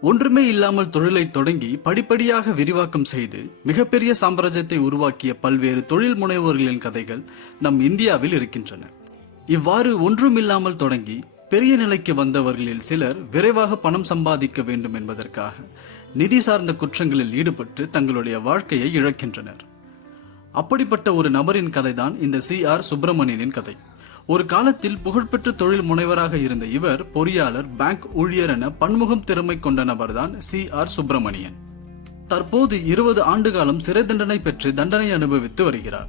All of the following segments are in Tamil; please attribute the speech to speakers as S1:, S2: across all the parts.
S1: ஒன்றுமே இல்லாமல் தொழிலை தொடங்கி படிப்படியாக விரிவாக்கம் செய்து மிகப்பெரிய சாம்ராஜ்யத்தை உருவாக்கிய பல்வேறு தொழில் முனைவோர்களின் கதைகள் நம் இந்தியாவில் இருக்கின்றன. இவ்வாறு ஒன்றுமில்லாமல் தொடங்கி பெரிய நிலைக்கு வந்தவர்களில் சிலர் விரைவாக பணம் சம்பாதிக்க வேண்டும் என்பதற்காக நிதி சார்ந்த குற்றங்களில் ஈடுபட்டு தங்களுடைய வாழ்க்கையை இழக்கின்றனர். அப்படிப்பட்ட ஒரு நபரின் கதைதான் இந்த சி ஆர் சுப்பிரமணியனின் கதை. ஒரு காலத்தில் புகழ்பெற்ற தொழில் முனைவராக இருந்த இவர் பொறியாளர் பேங்க் ஊழியர் என பன்முகம் திறமை கொண்ட நபர்தான் சி. ஆர். சுப்பிரமணியன். தற்போது இருபது ஆண்டு காலம் சிறை தண்டனை பெற்று தண்டனை அனுபவித்து வருகிறார்.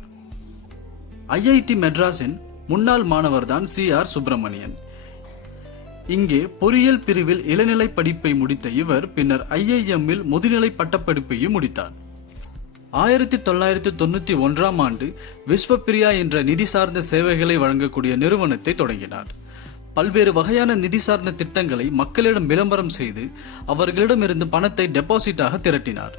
S1: ஐஐடி மெட்ராஸின் முன்னாள் மாணவர்தான் சி. ஆர். சுப்பிரமணியன். இங்கே பொறியியல் பிரிவில் இளநிலை படிப்பை முடித்த இவர் பின்னர் ஐஐஎம்மில் முதுநிலை பட்டப்படிப்பையும் முடித்தார். ஆயிரத்தி தொள்ளாயிரத்தி தொண்ணூத்தி ஒன்றாம் ஆண்டு விஸ்வபிரியா என்ற நிதி சார்ந்த சேவைகளை வழங்கக்கூடிய நிறுவனத்தை தொடங்கினார். பல்வேறு வகையான நிதி சார்ந்த திட்டங்களை மக்களிடம் விளம்பரம் செய்து அவர்களிடமிருந்து பணத்தை டெபாசிட்டாக திரட்டினார்.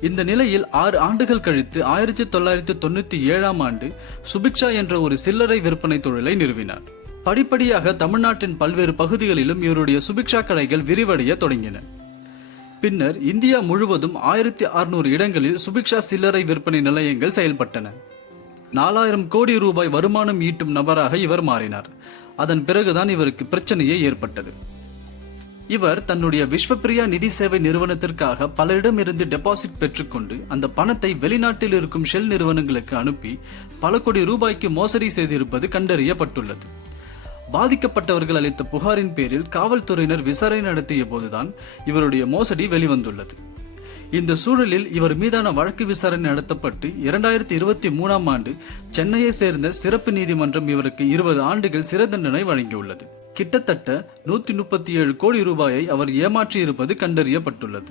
S1: இந்த நிலையில் ஆறு ஆண்டுகள் கழித்து ஆயிரத்தி தொள்ளாயிரத்தி தொண்ணூத்தி ஏழாம் ஆண்டு சுபிக்ஷா என்ற ஒரு சில்லறை விற்பனை தொழிலை நிறுவினார். படிப்படியாக தமிழ்நாட்டின் பல்வேறு பகுதிகளிலும் இவருடைய சுபிக்ஷா கடைகள் விரிவடைய தொடங்கின. பின்னர் இந்தியா முழுவதும் ஆயிரத்தி அறுநூறு இடங்களில் சுபிக்ஷா சில்லறை விற்பனை நிலையங்கள் செயல்பட்டன. நாலாயிரம் கோடி ரூபாய் வருமானம் ஈட்டும் நபராக இவர் மாறினார். அதன் பிறகுதான் இவருக்கு பிரச்சனையே ஏற்பட்டது. இவர் தன்னுடைய விஸ்வபிரியா நிதி சேவை நிறுவனத்திற்காக பலரிடமிருந்து டெபாசிட் பெற்றுக்கொண்டு அந்த பணத்தை வெளிநாட்டில் இருக்கும் ஷெல் நிறுவனங்களுக்கு அனுப்பி பல கோடி ரூபாய்க்கு மோசடி செய்திருப்பது கண்டறியப்பட்டுள்ளது. பாதிக்கப்பட்டவர்கள் அளித்த புகாரின் பேரில் காவல்துறையினர் விசாரணை நடத்திய போதுதான் இவருடைய மோசடி வெளிவந்துள்ளது. இந்த சூழலில் இவர் மீதான வழக்கு விசாரணை நடத்தப்பட்டு இரண்டாயிரத்தி இருபத்தி மூணாம் ஆண்டு சென்னையை சேர்ந்த சிறப்பு நீதிமன்றம் இவருக்கு இருபது ஆண்டுகள் சிறை தண்டனை வழங்கியுள்ளது. கிட்டத்தட்ட நூத்தி முப்பத்தி ஏழு கோடி ரூபாயை அவர் ஏமாற்றியிருப்பது கண்டறியப்பட்டுள்ளது.